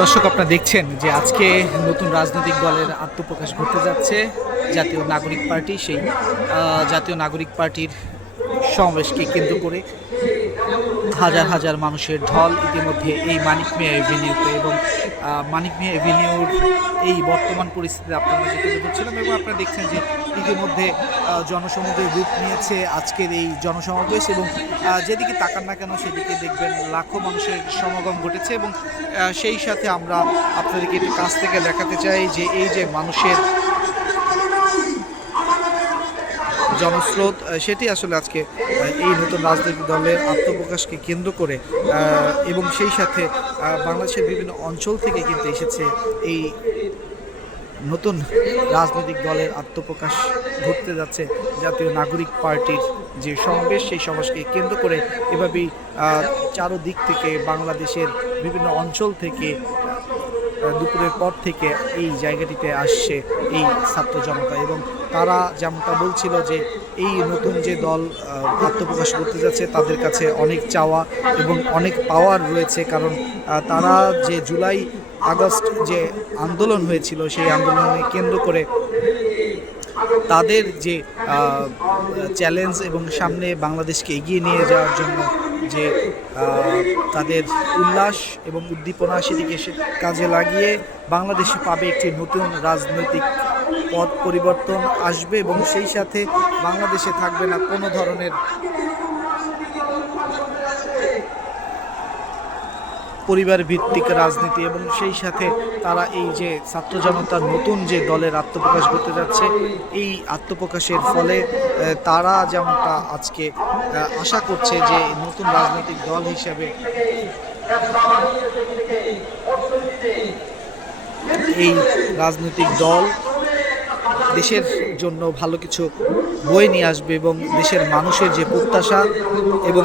দর্শক, আপনারা দেখছেন যে আজকে নতুন রাজনৈতিক দলের আত্মপ্রকাশ ঘটতে যাচ্ছে জাতীয় নাগরিক পার্টি। সেই জাতীয় নাগরিক পার্টির সমাবেশকে কেন্দ্র করে হাজার হাজার মানুষের ঢল ইতিমধ্যে এই মানিক মিয়া এভিনিউতে। এবং মানিক মিয়া এভিনিউর এই বর্তমান পরিস্থিতিতে আপনারা যেটা বলছিলাম, এবং আপনারা দেখছেন যে ইতিমধ্যে জনসমুদ্রের রূপ নিয়েছে আজকের এই জনসমাবেশ। এবং যেদিকে তাকান না কেন সেদিকে দেখবেন লাখো মানুষের সমাগম ঘটেছে। এবং সেই সাথে আমরা আপনাদেরকে একটু কাছ থেকে দেখাতে চাই যে এই যে মানুষের জনস্রোত, সেটি আসলে আজকে এই নতুন রাজনৈতিক দলের আত্মপ্রকাশকে কেন্দ্র করে, এবং সেই সাথে বাংলাদেশের বিভিন্ন অঞ্চল থেকে কিন্তু এসেছে এই নতুন রাজনৈতিক দলের আত্মপ্রকাশ ঘটতে যাচ্ছে জাতীয় নাগরিক পার্টির যে সমাবেশ, সেই সমাবেশকে কেন্দ্র করে এভাবেই চারোদিক থেকে বাংলাদেশের বিভিন্ন অঞ্চল থেকে দুপুরের পর থেকে এই জায়গাটিতে আসছে এই ছাত্র জনতা। এবং তারা যেমনটা বলছিল যে এই নতুন যে দল আত্মপ্রকাশ করতে যাচ্ছে তাদের কাছে অনেক চাওয়া এবং অনেক পাওয়ার রয়েছে। কারণ তারা যে জুলাই আগস্ট যে আন্দোলন হয়েছিল সেই আন্দোলনকে কেন্দ্র করে তাদের যে চ্যালেঞ্জ এবং সামনে বাংলাদেশকে এগিয়ে নিয়ে যাওয়ার জন্য যে তাদের উল্লাস এবং উদ্দীপনা, সেটিকে কাজে লাগিয়ে বাংলাদেশে পাবে একটি নতুন রাজনৈতিক পথ পরিবর্তন আসবে। এবং সেই সাথে বাংলাদেশে থাকবে না কোনো ধরনের পরিবার ভিত্তিক রাজনীতি। এবং সেই সাথে তারা এই যে ছাত্র জনতার নতুন যে দলের আত্মপ্রকাশ করতে যাচ্ছে, এই আত্মপ্রকাশের ফলে তারা যেমনটা আজকে আশা করছে যে নতুন রাজনৈতিক দল হিসেবে এই রাজনৈতিক দল দেশের জন্য ভালো কিছু বয়ে নিয়ে আসবে এবং দেশের মানুষের যে প্রত্যাশা এবং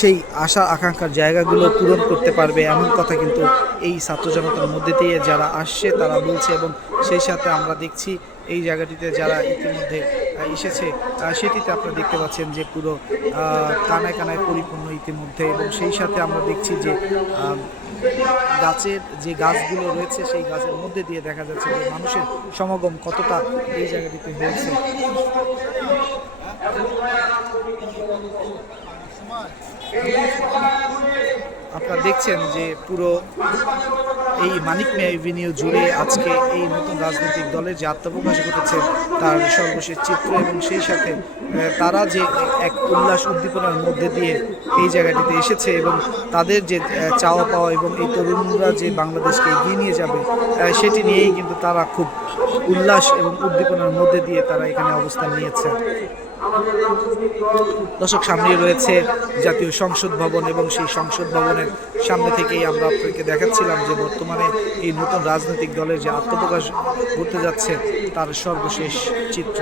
সেই আশা আকাঙ্ক্ষার জায়গাগুলো পূরণ করতে পারবে, এমন কথা কিন্তু এই ছাত্র জনতার মধ্যে দিয়ে যারা আসছে তারা বলছে। এবং সেই সাথে আমরা দেখছি এই জায়গাটিতে যারা ইতিমধ্যে এসেছে সেটিতে আপনারা দেখতে পাচ্ছেন যে পুরো কানায় কানায় পরিপূর্ণ ইতিমধ্যে। এবং সেই সাথে আমরা দেখছি যে গাছের যে গাছগুলো রয়েছে সেই গাছের মধ্যে দিয়ে দেখা যাচ্ছে যে মানুষের সমাগম কতটা এই জায়গাটিতে হয়েছে। আপনারা দেখছেন যে পুরো এই মানিক মিয়া এভিনিউ জুড়ে আজকে এই নতুন রাজনৈতিক দলের যে আত্মপ্রকাশ ঘটেছে তার সর্বশেষ চিত্র। এবং সেই সাথে তারা যে এক উল্লাস উদ্দীপনার মধ্যে দিয়ে এই জায়গাটিতে এসেছে এবং তাদের যে চাওয়া পাওয়া এবং এই তরুণরা যে বাংলাদেশকে এগিয়ে নিয়ে যাবে সেটি নিয়েই কিন্তু তারা খুব উল্লাস এবং উদ্দীপনার মধ্যে দিয়ে তারা এখানে অবস্থান নিয়েছে। দর্শক, সামনে রয়েছে জাতীয় সংসদ ভবন এবং সেই সংসদ ভবনের সামনে থেকেই আমরা আপনাদেরকে দেখাচ্ছিলাম যে বর্তমানে এই নতুন রাজনৈতিক দলের যে আত্মপ্রকাশ ঘটতে যাচ্ছে তার সর্বশেষ চিত্র।